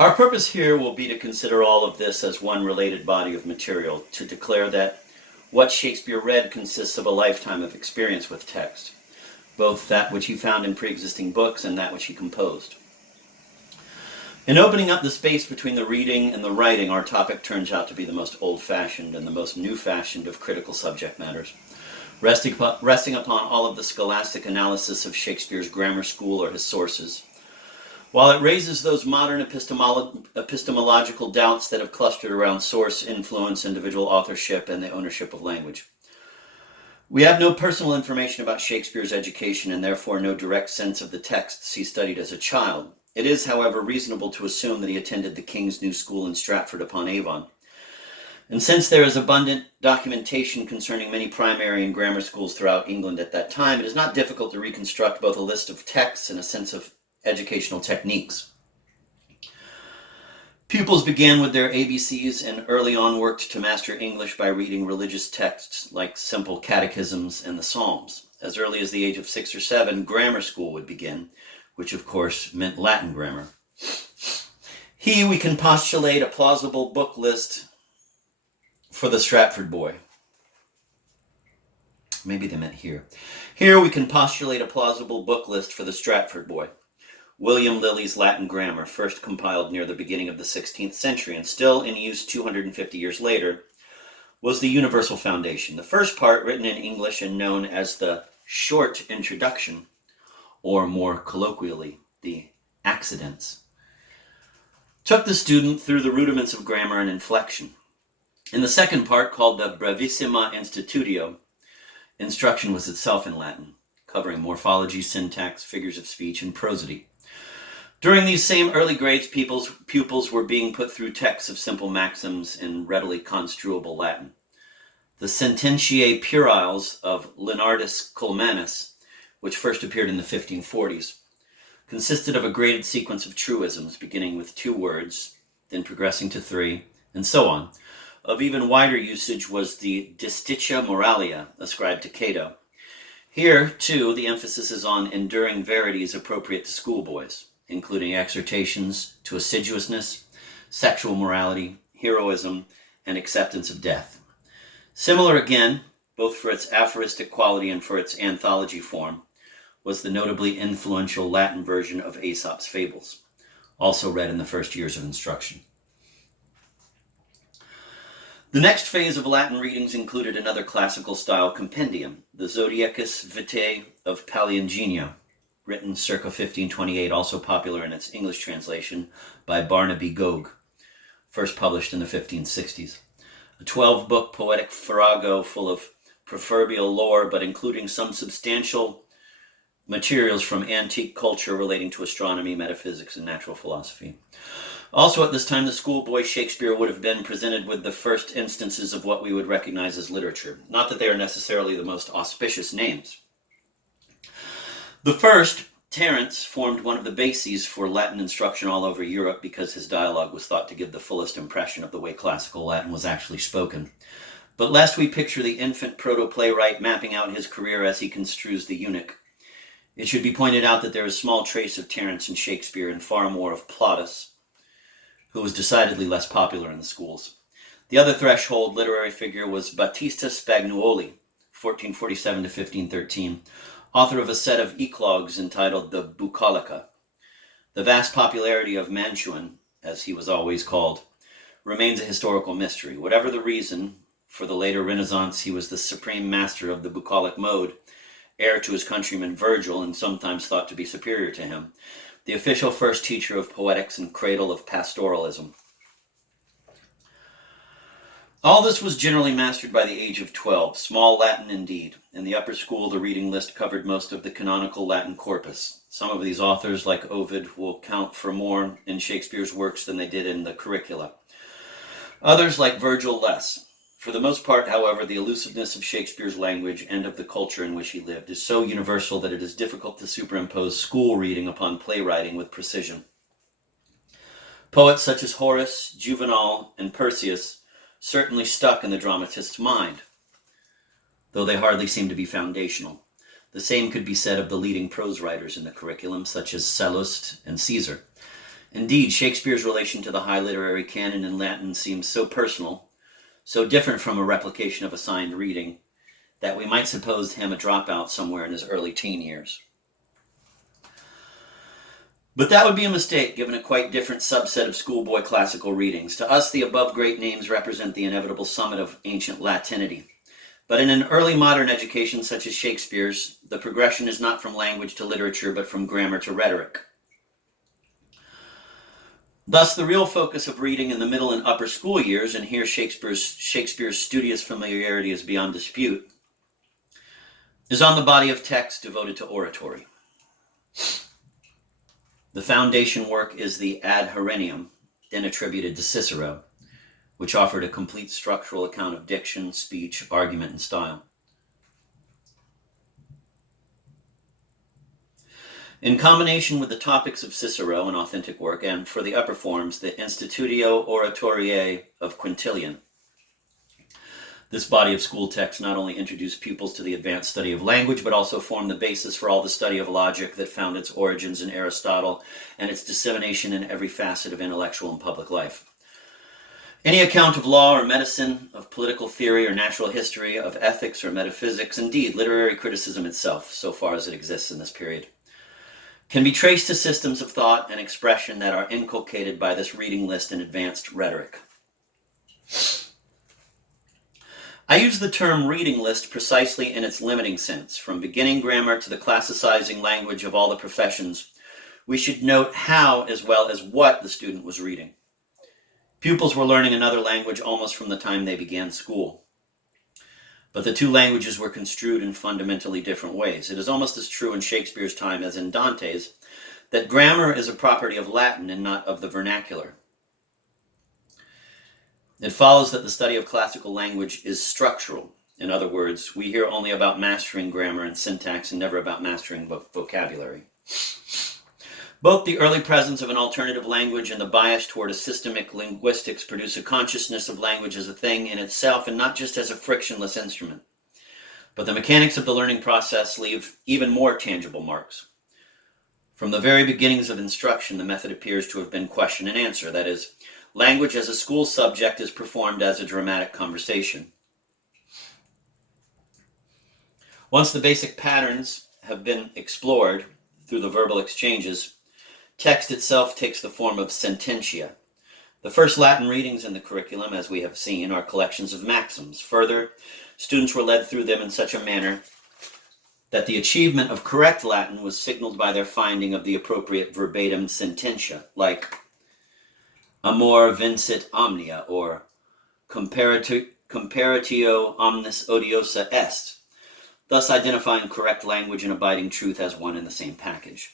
Our purpose here will be to consider all of this as one related body of material, to declare that what Shakespeare read consists of a lifetime of experience with text, both that which he found in pre-existing books and that which he composed. In opening up the space between the reading and the writing, our topic turns out to be the most old-fashioned and the most new-fashioned of critical subject matters, resting upon all of the scholastic analysis of Shakespeare's grammar school or his sources, while it raises those modern epistemological doubts that have clustered around source, influence, individual authorship, and the ownership of language. We have no personal information about Shakespeare's education and therefore no direct sense of the texts he studied as a child. It is, however, reasonable to assume that he attended the King's New School in Stratford-upon-Avon. And since there is abundant documentation concerning many primary and grammar schools throughout England at that time, it is not difficult to reconstruct both a list of texts and a sense of educational techniques. Pupils began with their ABCs and early on worked to master English by reading religious texts like simple catechisms and the Psalms. As early as the age of 6 or 7, grammar school would begin, which of course meant Latin grammar. Here we can postulate a plausible book list for the Stratford boy. Maybe they meant here. Here we can postulate a plausible book list for the Stratford boy. William Lilly's Latin grammar, first compiled near the beginning of the 16th century and still in use 250 years later, was the universal foundation. The first part, written in English and known as the short introduction, or more colloquially, the accidents, took the student through the rudiments of grammar and inflection. In the second part, called the Brevissima Institutio, instruction was itself in Latin, covering morphology, syntax, figures of speech, and prosody. During these same early grades, pupils were being put through texts of simple maxims in readily construable Latin. The Sententiae Pueriles of Leonardus Colmanus, which first appeared in the 1540s, consisted of a graded sequence of truisms, beginning with 2 words, then progressing to 3, and so on. Of even wider usage was the Distictia Moralia, ascribed to Cato. Here, too, the emphasis is on enduring verities appropriate to schoolboys, including exhortations to assiduousness, sexual morality, heroism, and acceptance of death. Similar again, both for its aphoristic quality and for its anthology form, was the notably influential Latin version of Aesop's Fables, also read in the first years of instruction. The next phase of Latin readings included another classical-style compendium, the Zodiacus Vitae of Palaiologina, written circa 1528, also popular in its English translation by Barnaby Gogh, first published in the 1560s. A 12-book poetic farrago full of proverbial lore, but including some substantial materials from antique culture relating to astronomy, metaphysics, and natural philosophy. Also at this time, the schoolboy Shakespeare would have been presented with the first instances of what we would recognize as literature. Not that they are necessarily the most auspicious names. The first, Terence, formed one of the bases for Latin instruction all over Europe because his dialogue was thought to give the fullest impression of the way classical Latin was actually spoken. But lest we picture the infant proto-playwright mapping out his career as he construes the eunuch, it should be pointed out that there is small trace of Terence in Shakespeare and far more of Plautus, who was decidedly less popular in the schools. The other threshold literary figure was Battista Spagnuoli, 1447 to 1513, author of a set of eclogues entitled the Bucolica. The vast popularity of Mantuan, as he was always called, remains a historical mystery. Whatever the reason, for the later Renaissance he was the supreme master of the bucolic mode, heir to his countryman Virgil and sometimes thought to be superior to him, the official first teacher of poetics and cradle of pastoralism. All this was generally mastered by the age of 12, small Latin indeed. In the upper school, the reading list covered most of the canonical Latin corpus. Some of these authors, like Ovid, will count for more in Shakespeare's works than they did in the curricula. Others, like Virgil, less. For the most part, however, the elusiveness of Shakespeare's language and of the culture in which he lived is so universal that it is difficult to superimpose school reading upon playwriting with precision. Poets such as Horace, Juvenal, and Persius certainly stuck in the dramatist's mind, though they hardly seem to be foundational. The same could be said of the leading prose writers in the curriculum, such as Sallust and Caesar. Indeed, Shakespeare's relation to the high literary canon in Latin seems so personal, so different from a replication of assigned reading, that we might suppose him a dropout somewhere in his early teen years. But that would be a mistake, given a quite different subset of schoolboy classical readings. To us, the above great names represent the inevitable summit of ancient Latinity. But in an early modern education such as Shakespeare's, the progression is not from language to literature, but from grammar to rhetoric. Thus, the real focus of reading in the middle and upper school years, and here Shakespeare's studious familiarity is beyond dispute, is on the body of text devoted to oratory. The foundation work is the Ad Herennium, then attributed to Cicero, which offered a complete structural account of diction, speech, argument, and style. In combination with the topics of Cicero, an authentic work, and for the upper forms, the Institutio Oratoriae of Quintilian, this body of school texts not only introduced pupils to the advanced study of language, but also formed the basis for all the study of logic that found its origins in Aristotle and its dissemination in every facet of intellectual and public life. Any account of law or medicine, of political theory or natural history, of ethics or metaphysics, indeed literary criticism itself, so far as it exists in this period, can be traced to systems of thought and expression that are inculcated by this reading list and advanced rhetoric. I use the term reading list precisely in its limiting sense. From beginning grammar to the classicizing language of all the professions, we should note how as well as what the student was reading. Pupils were learning another language almost from the time they began school. But the two languages were construed in fundamentally different ways. It is almost as true in Shakespeare's time as in Dante's that grammar is a property of Latin and not of the vernacular. It follows that the study of classical language is structural. In other words, we hear only about mastering grammar and syntax and never about mastering vocabulary. Both the early presence of an alternative language and the bias toward a systemic linguistics produce a consciousness of language as a thing in itself and not just as a frictionless instrument. But the mechanics of the learning process leave even more tangible marks. From the very beginnings of instruction, the method appears to have been question and answer. That is, language as a school subject is performed as a dramatic conversation. Once the basic patterns have been explored through the verbal exchanges, text itself takes the form of sententia. The first Latin readings in the curriculum, as we have seen, are collections of maxims. Further, students were led through them in such a manner that the achievement of correct Latin was signaled by their finding of the appropriate verbatim sententia, like amor vincit omnia, or comparatio omnis odiosa est, thus identifying correct language and abiding truth as one in the same package.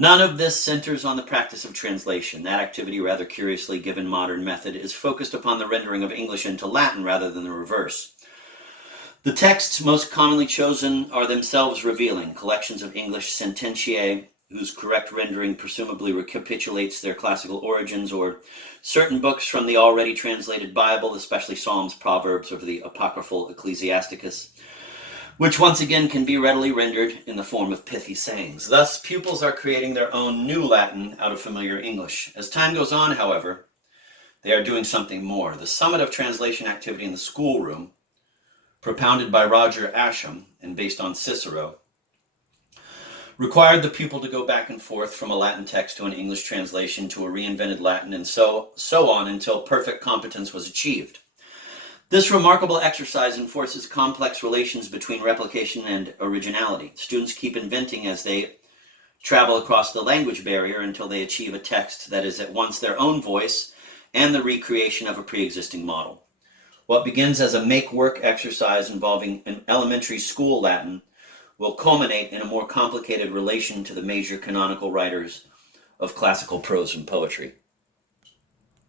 None of this centers on the practice of translation. That activity, rather curiously given modern method, is focused upon the rendering of English into Latin rather than the reverse. The texts most commonly chosen are themselves revealing, collections of English sententiae, whose correct rendering presumably recapitulates their classical origins, or certain books from the already translated Bible, especially Psalms, Proverbs, or the apocryphal Ecclesiasticus, which once again can be readily rendered in the form of pithy sayings. Thus, pupils are creating their own new Latin out of familiar English. As time goes on, however, they are doing something more. The summit of translation activity in the schoolroom, propounded by Roger Ascham and based on Cicero, required the pupil to go back and forth from a Latin text to an English translation to a reinvented Latin, and so on until perfect competence was achieved. This remarkable exercise enforces complex relations between replication and originality. Students keep inventing as they travel across the language barrier until they achieve a text that is at once their own voice and the recreation of a pre-existing model. What begins as a make-work exercise involving an elementary school Latin will culminate in a more complicated relation to the major canonical writers of classical prose and poetry.